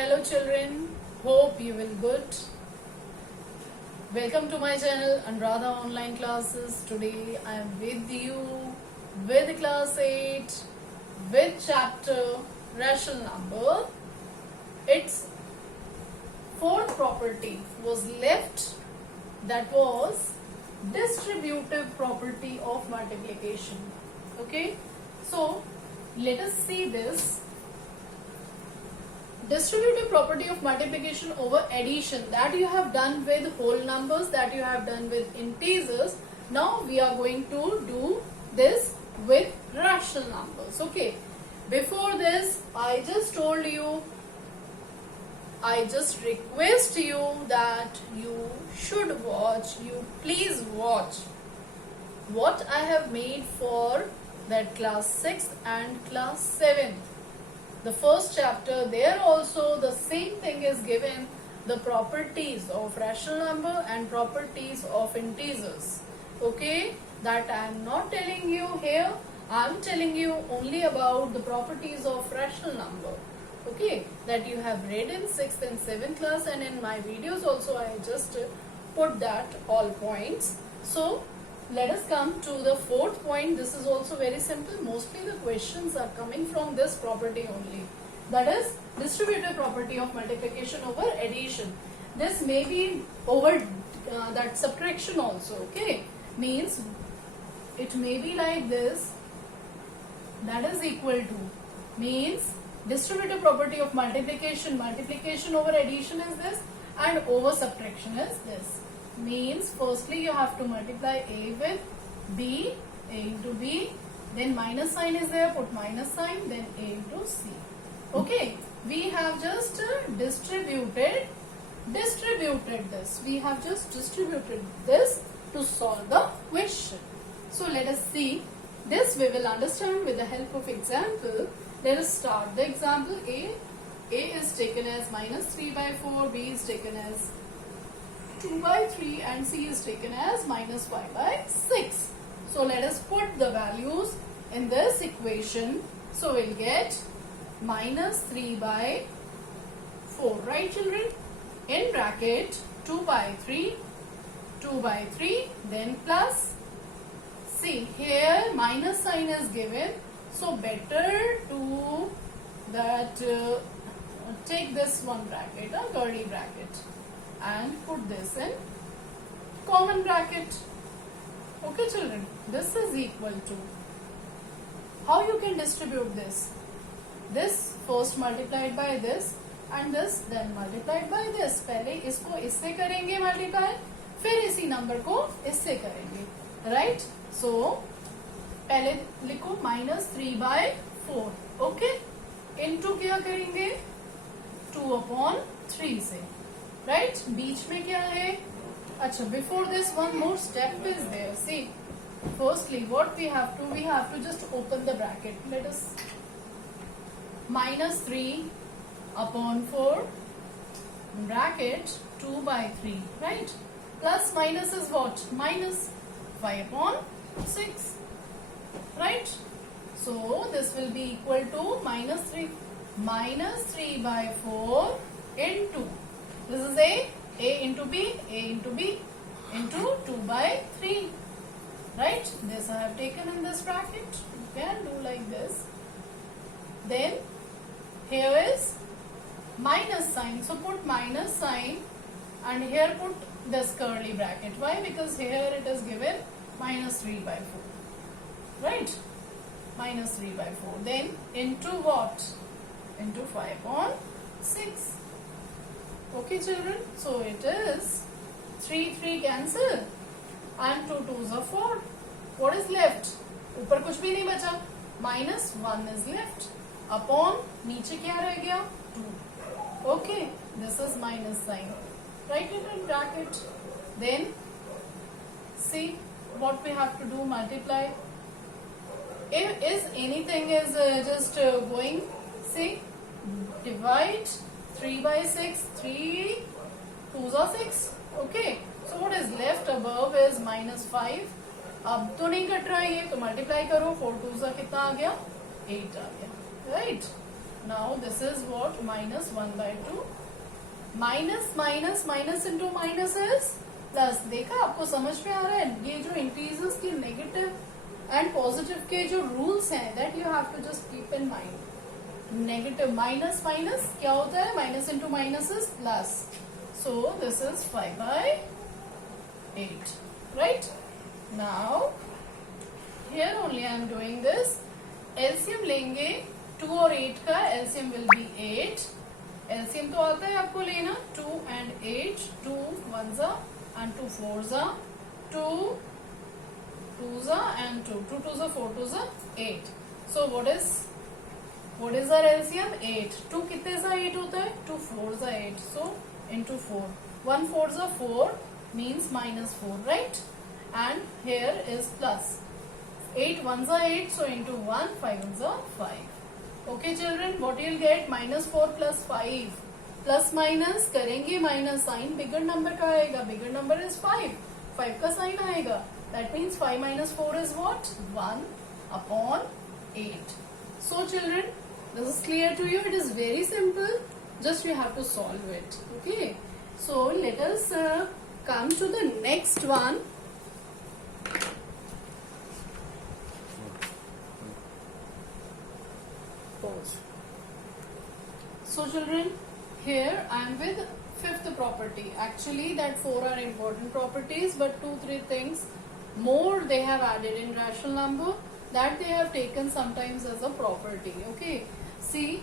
Hello children, hope you will good. Welcome to my channel Anuradha Online Classes. Today I am with you with class 8 with chapter rational number. Its fourth property was left, that was distributive property of multiplication. Okay, so let us see this. Distributive property of multiplication over addition, that you have done with whole numbers, that you have done with integers. Now we are going to do this with rational numbers. Okay, before this I just told you, I just request you that you should watch, you please watch what I have made for that class 6th and class 7th. The first chapter, there also the same thing is given, the properties of rational number and properties of integers. Okay, that I am not telling you here, I am telling you only about the properties of rational number. Okay, that you have read in 6th and 7th class, and in my videos also I just put that all points. So let us come to the fourth point. This is also very simple. Mostly the questions are coming from this property only. That is distributive property of multiplication over addition. This may be over that subtraction also. Okay, means it may be like this. That is equal to, means distributive property of multiplication. Multiplication over addition is this, and over subtraction is this. Means firstly you have to multiply A with B, A into B, then minus sign is there, put minus sign, then A into C. Okay, we have just distributed this. We have just distributed this to solve the question. So let us see. This we will understand with the help of example. Let us start the example. A is taken as minus 3 by 4, B is taken as 2 by 3, and C is taken as minus 5 by 6. So let us put the values in this equation. So we'll get minus 3 by 4, right children? In bracket 2 by 3, then plus. See here minus sign is given. So better to that take this one bracket, a curly bracket, and put this in common bracket. Okay children, this is equal to, how you can distribute this? This first multiplied by this and this then multiplied by this. पहले इसको इससे करेंगे multiply, फिर इसी number को इससे करेंगे, right? So पहले लिखो minus 3 by 4. Okay, into क्या करेंगे? 2 upon 3 से. Right? बीच में क्या है? अच्छा, before this one more step is there. See, firstly what we have to just open the bracket. Let us minus 3 upon 4 bracket 2 by 3, right? Plus minus is what? Minus 5 upon 6, right? So this will be equal to minus 3 by 4 into, this is A into B, A into B into 2 by 3. Right? This I have taken in this bracket. You can do like this. Then here is minus sign. So put minus sign and here put this curly bracket. Why? Because here it is given minus 3 by 4. Right? Minus 3 by 4. Then into what? Into 5 upon 6. Okay children, so it is 3 cancel and 2 2s are 4. What is left? ऊपर कुछ भी नहीं बचा, minus 1 is left. Upon नीचे क्या रह गया? 2. Okay, this is minus sign. Write it in bracket. Then see what we have to do, multiply. If anything is just going, see, divide 3 by 6, 3 2s are 6. Okay, so what is left above is minus 5. अब तो नहीं cut रहा है ये, तो multiply करो, 4 2s कितना आ गया? 8 आ गया, right? Now this is what? Minus 1 by 2. Minus minus minus into minus is plus. देखा आपको समझ में आ रहा है? ये जो इंटीजर्स की नेगेटिव एंड पॉजिटिव के जो रूल्स हैं that you have to just keep in mind. Negative minus minus क्या होता है? Minus into minus is plus. So this is 5 by 8. Right now here only I am doing this. LCM लेंगे 2 और 8 का. LCM will be 8. LCM तो आता है आपको लेना. 2 and 8. 2 1s and 2 4s. 2 2s and 2. 2 2s 4 2s 8. So what is our LCM? 8. 2 कितने सा 8 होता है? 2 4s 8. So into 4. 1 4s 4 means minus 4, right? And here is plus. 8 1s 8. So into 1 5 1s 5. Okay children, what you'll get? Minus 4 plus 5. Plus minus करेंगे minus. Sign bigger number का आएगा. Bigger number is 5. 5 का sign आएगा. That means 5 minus 4 is what? 1 upon 8. So children, this is clear to you. It is very simple. Just you have to solve it. Okay. So let us come to the next one. Pause. So children, here I am with fifth property. Actually that 4 are important properties, but 2-3 things more they have added in rational number that they have taken sometimes as a property. Okay, see,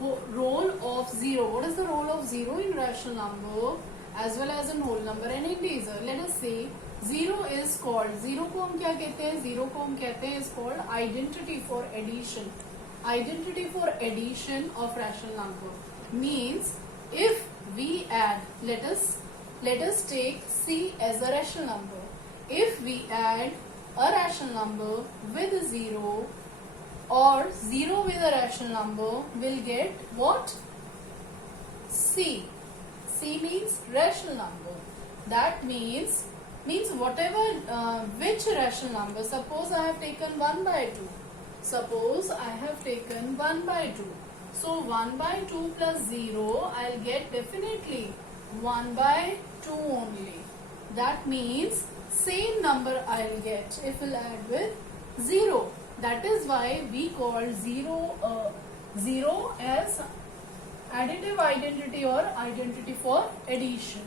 role of 0. What is the role of 0 in rational number as well as in whole number and integer? Let us say 0 is called, 0 को हम क्या कहते हैं? 0 को हम कहते हैं is called identity for addition. Identity for addition of rational number means if we add, let us take C as a rational number. If we add a rational number with 0 or 0 with a rational number, we'll get what? C. C means rational number. That means whatever which rational number. Suppose I have taken 1 by 2. Suppose I have taken 1 by 2. So 1 by 2 plus 0, I'll get definitely 1 by 2 only. That means same number I'll get if we'll add with 0. That is why we call 0 as additive identity or identity for addition.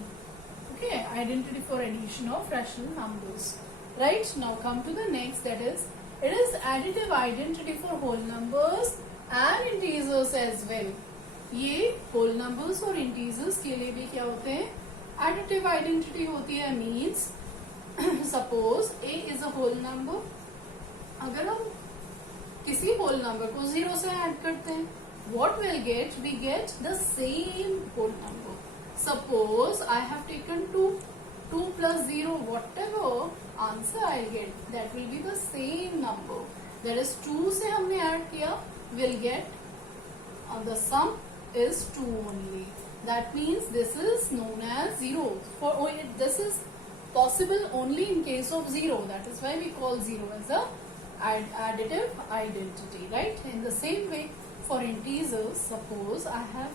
Okay, identity for addition of rational numbers. Right, now come to the next, that is it is additive identity for whole numbers and integers as well. ये whole numbers और integers के लिए भी क्या होते हैं? Additive identity होती है. Means suppose a is a whole number. अगर हम किसी whole number को 0 से add करते हैं, what we'll get? We get the same whole number. Suppose I have taken 2 plus 0, whatever answer I get, that will be the same number. That is 2 से हमने add किया, will get the sum is 2 only. That means this is known as 0. This is possible only in case of 0. That is why we call 0 as a additive identity. Right? In the same way, for integers, suppose I have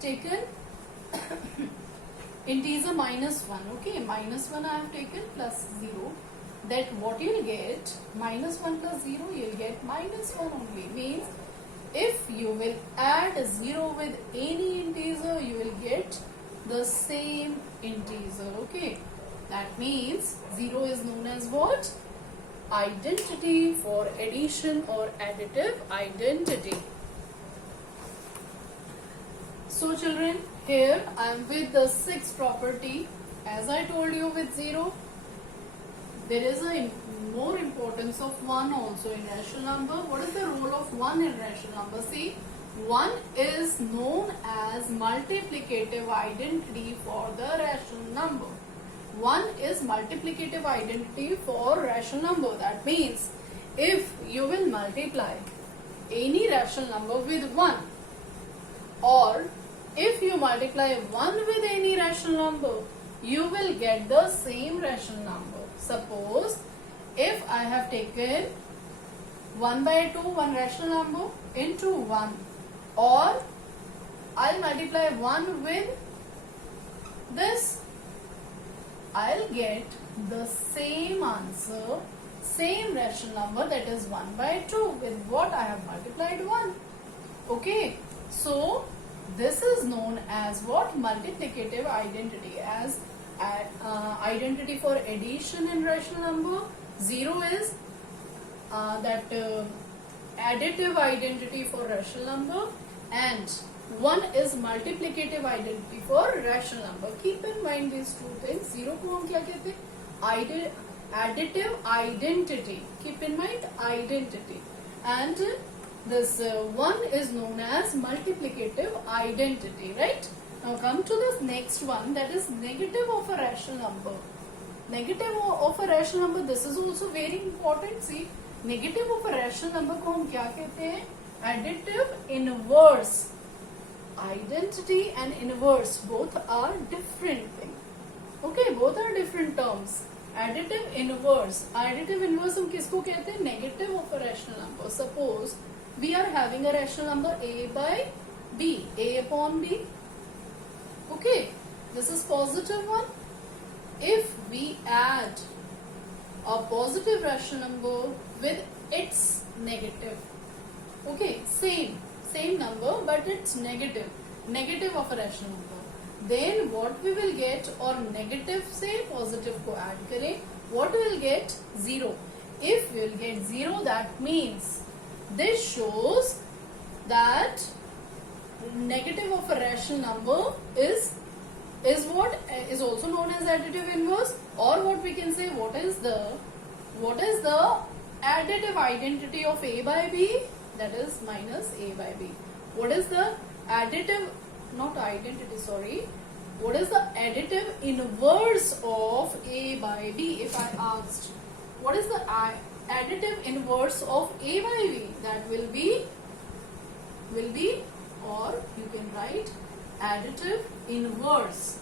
taken integer minus 1. Okay, minus 1 I have taken plus 0. That what you will get? Minus 1 plus 0, you will get minus 1 only. Means if you will add 0 with any integer, you will get the same integer. Okay, that means 0 is known as what? Identity for addition or additive identity. So children, here I am with the sixth property. As I told you with 0, there is a more importance of 1 also in rational number. What is the role of 1 in rational number? See, 1 is known as multiplicative identity for the rational number. 1 is multiplicative identity for rational number. That means if you will multiply any rational number with 1, or if you multiply 1 with any rational number, you will get the same rational number. Suppose if I have taken 1 by 2, one rational number, into 1, or I'll multiply 1 with this, I'll get the same answer, same rational number, that is 1 by 2 with what I have multiplied 1. Okay, so this is known as what? Multiplicative identity. As identity for addition in rational number, 0 is additive identity for rational number, and 1 is multiplicative identity for rational number. Keep in mind these two things. 0 को हम क्या कहते हैं? Additive identity. Keep in mind identity. And this 1 is known as multiplicative identity, right? Now come to this next one, that is negative of a rational number. Negative of a rational number, this is also very important. See, negative of a rational number को हम क्या कहते हैं? Additive inverse. Identity and inverse both are different things. Okay, both are different terms. Additive inverse. Additive inverse हम किसको कहते हैं? Negative of a rational number. Suppose we are having a rational number a by b, a upon b. Okay, this is positive one. If we add a positive rational number with its negative, okay, same number but it's negative of a rational number, then what we will get, or negative से positive को add करें, what we will get? 0. If we will get 0, that means this shows that negative of a rational number is what is also known as additive inverse, or what we can say, what is the additive identity of a by b? That is minus a by b. What is the additive, not identity, sorry. What is the additive inverse of a by b? If I asked, what is the additive inverse of a by b? That will be, or you can write additive inverse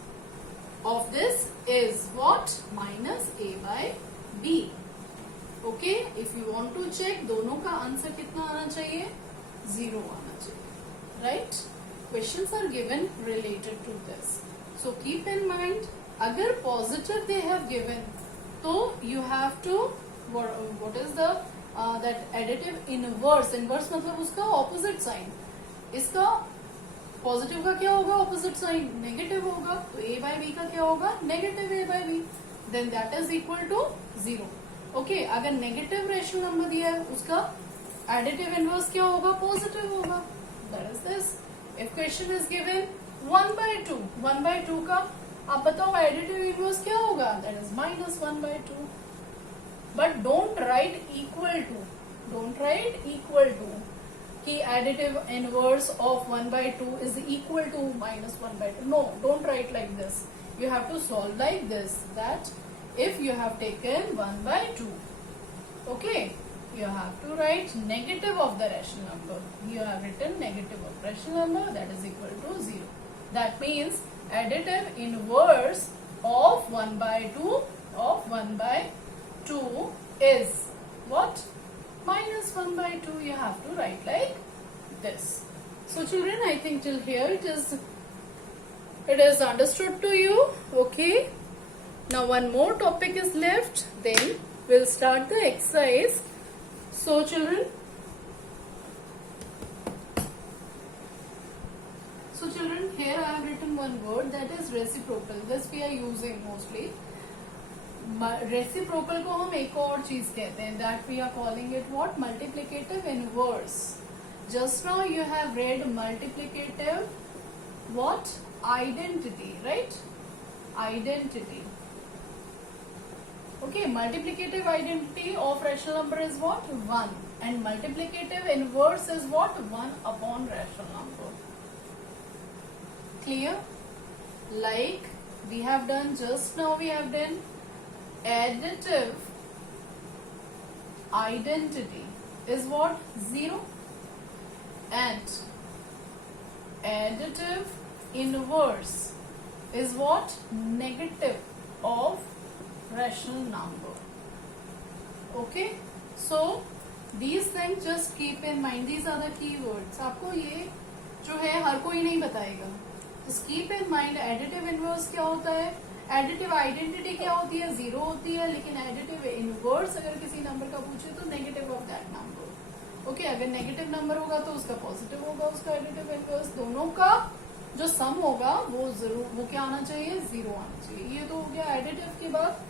of this is what? Minus a by b. Okay, if you want to check दोनों का answer कितना आना चाहिए? 0 आना चाहिए, right? Questions are given related to this. So keep in mind, अगर positive they have given, तो you have to, what is the that additive inverse? Inverse मतलब उसका opposite sign. इसका पॉजिटिव का क्या होगा? ऑपोजिट साइन नेगेटिव होगा. तो a by b का क्या होगा? Negative a by b. Then that is equal to 0. Okay, अगर नेगेटिव रेशनल नंबर दिया है, उसका एडिटिव इनवर्स क्या होगा? पॉजिटिव होगा. That is this. If question is given 1 by 2, 1 by 2 का आप बताओ एडिटिव इनवर्स क्या होगा? That is minus 1 by 2. But don't write equal to. Don't write equal to कि additive inverse of 1 by 2 is equal to minus 1 by 2. No, don't write like this. You have to solve like this, that if you have taken 1 by 2, okay, you have to write negative of the rational number. You have written negative of rational number, that is equal to 0. That means additive inverse of 1 by 2 is what? Minus 1 by 2. You have to write like this. So children, I think till here it is understood to you. Okay, now one more topic is left, then we'll start the exercise. So children, here I have written one word, that is reciprocal. This we are using mostly. Reciprocal को हम एक और चीज कहते हैं, that we are calling it what? Multiplicative inverse. Just now you have read multiplicative what? Identity, right? Identity. Okay, multiplicative identity of rational number is what? 1, and multiplicative inverse is what? 1 upon rational number. Clear? Like we have done just now, we have done additive identity is what? 0, and additive inverse is what? Negative of rational number. Okay, so these things just keep in mind. These are the keywords. आपको ये जो है हर कोई नहीं बताएगा। Just keep in mind additive inverse क्या होता है, एडिटिव आइडेंटिटी क्या होती है, 0 होती है, लेकिन एडिटिव इनवर्स अगर किसी नंबर का पूछे तो negative of that number. Okay, अगर नेगेटिव नंबर होगा तो उसका पॉजिटिव होगा, उसका एडिटिव इनवर्स, दोनों का जो सम होगा वो जरूर वो क्या आना चाहिए, 0 आना चाहिए। ये तो हो गया एडिटिव की बात।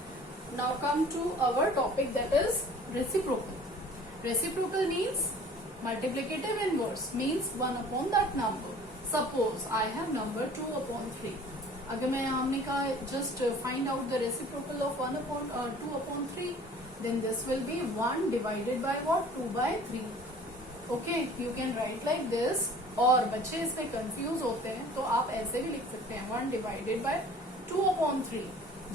Now come to our topic that is reciprocal. Reciprocal means multiplicative inverse means 1 upon that number. Suppose I have number 2 upon 3. अगर मैं हमने कहा just find out the reciprocal of 1 upon 2 upon 3, then this will be 1 divided by what, 2 by 3. Okay, you can write like this. और बच्चे इसमें confuse होते हैं तो आप ऐसे भी लिख सकते हैं 1 divided by 2 upon 3.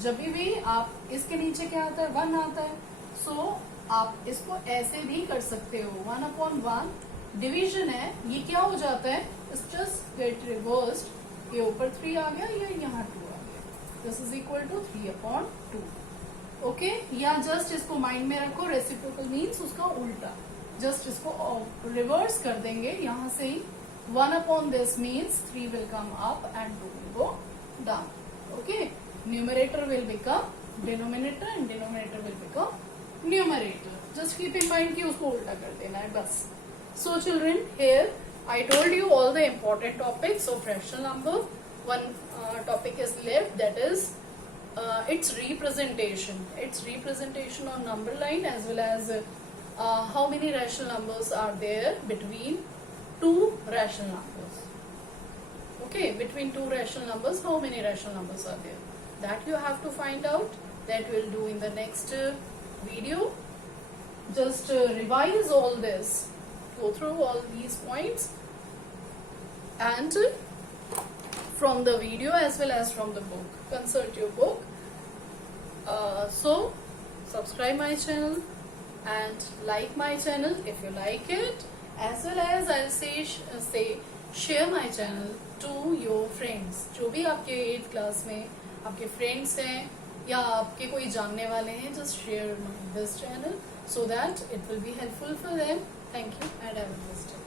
जब भी आप इसके नीचे क्या आता है, 1 आता है, so आप इसको ऐसे भी कर सकते हो, 1 upon 1 डिवीजन है, ये क्या हो जाता है, इट्स जस्ट गेट रिवर्स्ड, ये ऊपर 3 आ गया, ये यहाँ 2 आ गया, this is equal to 3 upon 2. Okay, या जस्ट इसको माइंड में रखो, रेसिप्रोकल मीन्स उसका उल्टा, जस्ट इसको रिवर्स कर देंगे यहाँ से ही, 1 upon this means 3 will come up and 2 will go down. Okay, numerator will become denominator and denominator will become numerator. Just keep in mind कि उसको उल्टा कर देना है बस. So children, here I told you all the important topics of rational number. One topic is left, that is its representation. Its representation on number line, as well as how many rational numbers are there between two rational numbers. Okay, between two rational numbers, how many rational numbers are there? That you have to find out. That we'll do in the next video. Just revise all this, go through all these points, and from the video as well as from the book, consult your book. So subscribe my channel and like my channel if you like it, as well as I'll say share my channel to your friends. जो भी आपके 8th class में आपके friends हैं या आपके कोई जानने वाले हैं, just share this channel so that it will be helpful for them. Thank you and have a nice day.